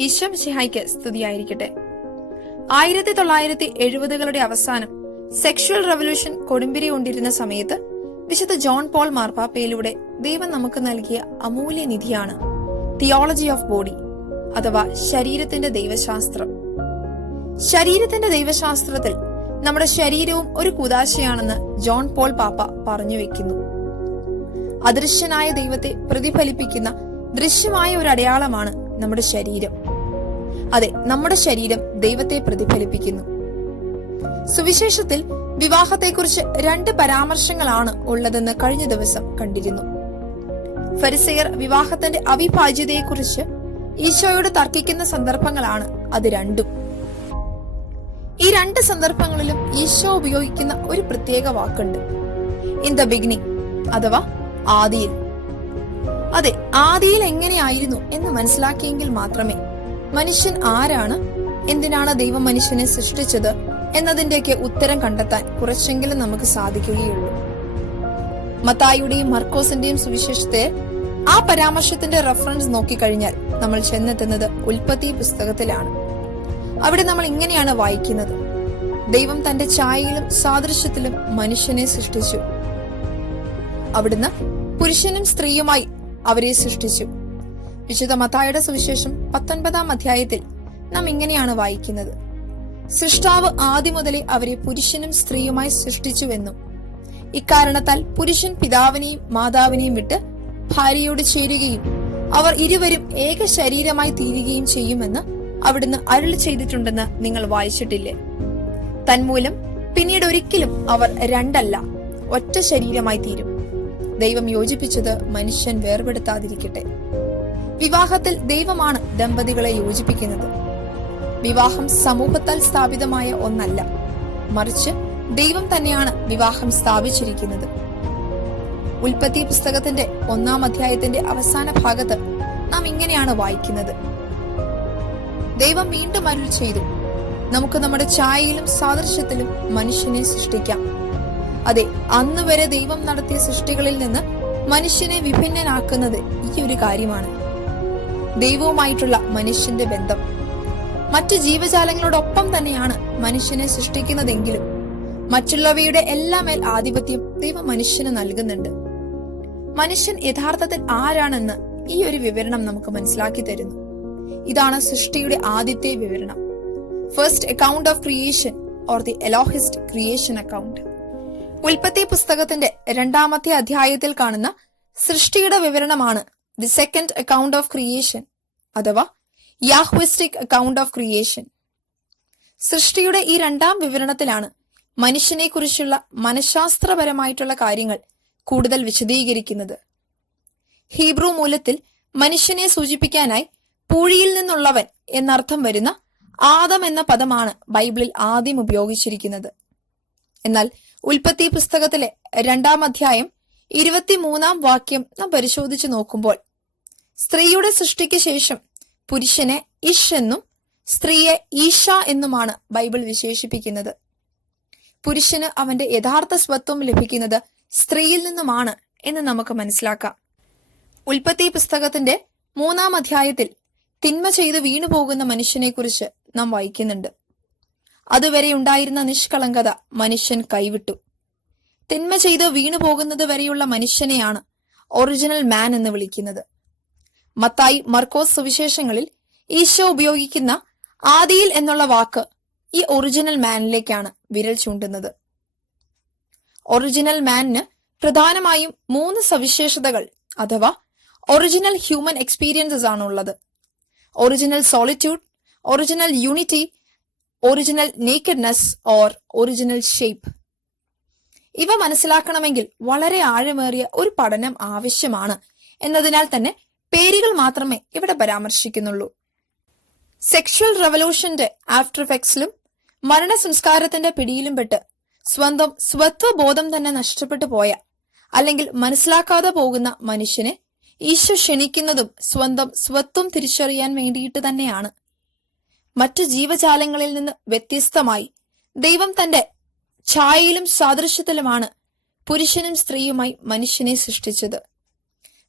ഈശ്വം ഷിഹായ്ക്ക് സ്തുതിയായിരിക്കട്ടെ. ആയിരത്തി തൊള്ളായിരത്തി എഴുപതുകളുടെ അവസാനം സെക്ഷുവൽ റവല്യൂഷൻ കൊടുമ്പിരി കൊണ്ടിരുന്ന സമയത്ത് വിശുദ്ധ ജോൺ പോൾ മാർപ്പാപ്പയിലൂടെ ദൈവം നമുക്ക് നൽകിയ അമൂല്യ നിധിയാണ് തിയോളജി ഓഫ് ബോഡി അഥവാ ശരീരത്തിന്റെ ദൈവശാസ്ത്രം. ശരീരത്തിന്റെ ദൈവശാസ്ത്രത്തിൽ നമ്മുടെ ശരീരവും ഒരു കുതാശയാണെന്ന് ജോൺ പോൾ പാപ്പ പറഞ്ഞു വെക്കുന്നു. അദൃശ്യനായ ദൈവത്തെ പ്രതിഫലിപ്പിക്കുന്ന ദൃശ്യമായ ഒരു അടയാളമാണ് നമ്മുടെ ശരീരം. അതെ നമ്മുടെ ശരീരം ദൈവത്തെ പ്രതിഫലിപ്പിക്കുന്നു. സുവിശേഷത്തിൽ വിവാഹത്തെക്കുറിച്ച് രണ്ട് പരാമർശങ്ങളാണ് ഉള്ളതെന്ന് കഴിഞ്ഞ ദിവസം കണ്ടിരുന്നു. ഫരിസെയർ വിവാഹത്തിന്റെ അവിഭാജ്യതയെക്കുറിച്ച് ഈശോയോട് തർക്കിക്കുന്ന സന്ദർഭങ്ങളാണ് അത് രണ്ടും. ഈ രണ്ട് സന്ദർഭങ്ങളിലും ഈശോ ഉപയോഗിക്കുന്ന ഒരു പ്രത്യേക വാക്കുണ്ട്. ഇൻ ദ ബിഗിനിങ് അഥവാ ആദിയിൽ. അതെ ആദിയിൽ എങ്ങനെയായിരുന്നു എന്ന് മനസ്സിലാക്കിയെങ്കിൽ മാത്രമേ മനുഷ്യൻ ആരാണ്? എന്തിനാണ് ദൈവം മനുഷ്യനെ സൃഷ്ടിച്ചത്? എന്നതിന്റെയൊക്കെ ഉത്തരം കണ്ടെത്താൻ കുറച്ചെങ്കിലും നമുക്ക് സാധിക്കുകയുള്ളൂ. മത്തായിയുടെയും മർക്കോസിന്റെയും സുവിശേഷത്തെ ആ പരാമർശത്തിന്റെ റെഫറൻസ് നോക്കിക്കഴിഞ്ഞാൽ നമ്മൾ ചെന്നെത്തുന്നത് ഉൽപ്പത്തി പുസ്തകത്തിലാണ്. അവിടെ നമ്മൾ ഇങ്ങനെയാണ് വായിക്കുന്നത്. ദൈവം തന്റെ ഛായയിലും സാദൃശ്യത്തിലും മനുഷ്യനെ സൃഷ്ടിച്ചു. അവിടുന്ന് പുരുഷനും സ്ത്രീയുമായി അവരെ സൃഷ്ടിച്ചു. വിശുദ്ധ മത്തായുടെ സുവിശേഷം പത്തൊൻപതാം അധ്യായത്തിൽ നാം ഇങ്ങനെയാണ് വായിക്കുന്നത്. സൃഷ്ടാവ് ആദ്യം മുതലേ അവരെ പുരുഷനും സ്ത്രീയുമായി സൃഷ്ടിച്ചുവെന്നും ഇക്കാരണത്താൽ പുരുഷൻ പിതാവിനെയും മാതാവിനെയും വിട്ട് ഭാര്യയോട് ചേരുകയും അവർ ഇരുവരും ഏക ശരീരമായി തീരുകയും ചെയ്യുമെന്ന് അവിടുന്ന് അരുൾ ചെയ്തിട്ടുണ്ടെന്ന് നിങ്ങൾ വായിച്ചിട്ടില്ലേ? തന്മൂലം പിന്നീട് ഒരിക്കലും അവർ രണ്ടല്ല ഒറ്റ ശരീരമായി തീരും. ദൈവം യോജിപ്പിച്ചത് മനുഷ്യൻ വേർപെടുത്താതിരിക്കട്ടെ. വിവാഹത്തിൽ ദൈവമാണ് ദമ്പതികളെ യോജിപ്പിക്കുന്നത്. വിവാഹം സമൂഹത്താൽ സ്ഥാപിതമായ ഒന്നല്ല. മറിച്ച് ദൈവം തന്നെയാണ് വിവാഹം സ്ഥാപിച്ചിരിക്കുന്നത്. ഉൽപ്പത്തി പുസ്തകത്തിന്റെ ഒന്നാം അധ്യായത്തിന്റെ അവസാന ഭാഗത്ത് നാം ഇങ്ങനെയാണ് വായിക്കുന്നത്. ദൈവം വീണ്ടും അരുൾ ചെയ്തു. നമുക്ക് നമ്മുടെ ചായയിലും സാദൃശ്യത്തിലും മനുഷ്യനെ സൃഷ്ടിക്കാം. അതെ അന്ന് വരെ ദൈവം നടത്തിയ സൃഷ്ടികളിൽ നിന്ന് മനുഷ്യനെ വിഭിന്നനാക്കുന്നത് ഈ ഒരു കാര്യമാണ്. ദൈവവുമായിട്ടുള്ള മനുഷ്യന്റെ ബന്ധം. മറ്റു ജീവജാലങ്ങളോടൊപ്പം തന്നെയാണ് മനുഷ്യനെ സൃഷ്ടിക്കുന്നതെങ്കിലും മറ്റുള്ളവയുടെ എല്ലാ മേൽ ആധിപത്യം ദൈവം മനുഷ്യന് നൽകുന്നുണ്ട്. മനുഷ്യൻ യഥാർത്ഥത്തിൽ ആരാണെന്ന് ഈ ഒരു വിവരണം നമുക്ക് മനസ്സിലാക്കി തരുന്നു. ഇതാണ് സൃഷ്ടിയുടെ ആദ്യത്തെ വിവരണം. First account of creation or the Elohist creation account ഉൽപ്പത്തി പുസ്തകത്തിന്റെ രണ്ടാമത്തെ അധ്യായത്തിൽ കാണുന്ന സൃഷ്ടിയുടെ വിവരണമാണ് the second account of creation അഥവാ യാഹ്വിസ്റ്റിക് അക്കൗണ്ട് ഓഫ് ക്രിയേഷൻ. സൃഷ്ടിയുടെ ഈ രണ്ടാം വിവരണത്തിലാണ് മനുഷ്യനെ കുറിച്ചുള്ള മനഃശാസ്ത്രപരമായിട്ടുള്ള കാര്യങ്ങൾ കൂടുതൽ വിശദീകരിക്കുന്നത്. ഹീബ്രു മൂലത്തിൽ മനുഷ്യനെ സൂചിപ്പിക്കാനായി പൂഴിയിൽ നിന്നുള്ളവൻ എന്നർത്ഥം വരുന്ന ആദം എന്ന പദമാണ് ബൈബിളിൽ ആദ്യം ഉപയോഗിച്ചിരിക്കുന്നത്. എന്നാൽ ഉൽപ്പത്തി പുസ്തകത്തിലെ രണ്ടാം അധ്യായം ഇരുപത്തിമൂന്നാം വാക്യം നാം പരിശോധിച്ചു നോക്കുമ്പോൾ സ്ത്രീയുടെ സൃഷ്ടിക്ക് ശേഷം പുരുഷനെ ഇഷ് എന്നും സ്ത്രീയെ ഈഷ എന്നുമാണ് ബൈബിൾ വിശേഷിപ്പിക്കുന്നത്. പുരുഷന് അവന്റെ യഥാർത്ഥ സ്വത്വം ലഭിക്കുന്നത് സ്ത്രീയിൽ നിന്നുമാണ് എന്ന് നമുക്ക് മനസ്സിലാക്കാം. ഉൽപ്പത്തി പുസ്തകത്തിന്റെ മൂന്നാം അധ്യായത്തിൽ തിന്മ ചെയ്ത് വീണുപോകുന്ന മനുഷ്യനെ കുറിച്ച് നാം വായിക്കുന്നുണ്ട്. അതുവരെ ഉണ്ടായിരുന്ന നിഷ്കളങ്കത മനുഷ്യൻ കൈവിട്ടു. തിന്മ ചെയ്ത് വീണുപോകുന്നത് വരെയുള്ള മനുഷ്യനെയാണ് ഒറിജിനൽ മാൻ എന്ന് വിളിക്കുന്നത്. മത്തായി മർക്കോസ് സുവിശേഷങ്ങളിൽ ഈശോ ഉപയോഗിക്കുന്ന ആദിയിൽ എന്നുള്ള വാക്ക് ഈ ഒറിജിനൽ മാനിലേക്കാണ് വിരൽ ചൂണ്ടുന്നത്. ഒറിജിനൽ മാനിന് പ്രധാനമായും മൂന്ന് സവിശേഷതകൾ അഥവാ ഒറിജിനൽ ഹ്യൂമൻ എക്സ്പീരിയൻസസ് ആണ് ഉള്ളത് original solitude original unity original nakedness or original shape ഇവ മനസ്സിലാക്കണമെങ്കിൽ വളരെ ആഴമേറിയ ഒരു പഠനം ആവശ്യമാണ് എന്നതിനാൽ തന്നെ പേരുകൾ മാത്രമേ ഇവിടെ പരാമർശിക്കുന്നുള്ളൂ. സെക്ഷൽ റവല്യൂഷന്റെ ആഫ്റ്റർ എഫക്ട്സിലും മരണ സംസ്കാരത്തിന്റെ പിടിയിലും പെട്ട് സ്വന്തം സ്വത്വബോധം തന്നെ നഷ്ടപ്പെട്ടു പോയ അല്ലെങ്കിൽ മനസ്സിലാക്കാതെ പോകുന്ന മനുഷ്യനെ ഈശോ ക്ഷണിക്കുന്നതും സ്വന്തം സ്വത്വം തിരിച്ചറിയാൻ വേണ്ടിയിട്ട് തന്നെയാണ്. മറ്റു ജീവജാലങ്ങളിൽ നിന്ന് വ്യത്യസ്തമായി ദൈവം തന്റെ ഛായയിലും സാദൃശ്യത്തിലുമാണ് പുരുഷനും സ്ത്രീയുമായി മനുഷ്യനെ സൃഷ്ടിച്ചത്.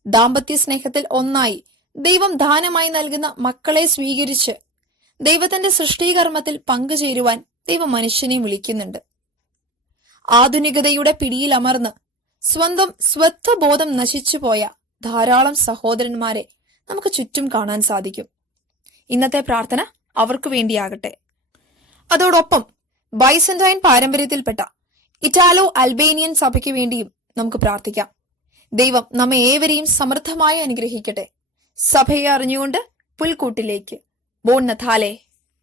ദാമ്പത്യ സ്നേഹത്തിൽ ഒന്നായി. ദൈവം ദാനമായി നൽകുന്ന മക്കളെ സ്വീകരിച്ച് ദൈവത്തിന്റെ സൃഷ്ടികർമ്മത്തിൽ പങ്കുചേരുവാൻ ദൈവം മനുഷ്യനെ വിളിക്കുന്നുണ്ട്. ആധുനികതയുടെ പിടിയിൽ അമർന്ന് സ്വന്തം സ്വത്വബോധം നശിച്ചുപോയ ധാരാളം സഹോദരന്മാരെ നമുക്ക് ചുറ്റും കാണാൻ സാധിക്കും. ഇന്നത്തെ പ്രാർത്ഥന അവർക്ക് വേണ്ടിയാകട്ടെ. അതോടൊപ്പം ബൈസന്റൈൻ പാരമ്പര്യത്തിൽപ്പെട്ട ഇറ്റാലോ അൽബേനിയൻ സഭയ്ക്ക് വേണ്ടിയും നമുക്ക് പ്രാർത്ഥിക്കാം. ദൈവം നമ്മെ ഏവരെയും സമൃദ്ധമായി അനുഗ്രഹിക്കട്ടെ. സഭയെ അറിഞ്ഞുകൊണ്ട് പുൽക്കൂട്ടിലേക്ക്. ബോൺ നഥാലേ.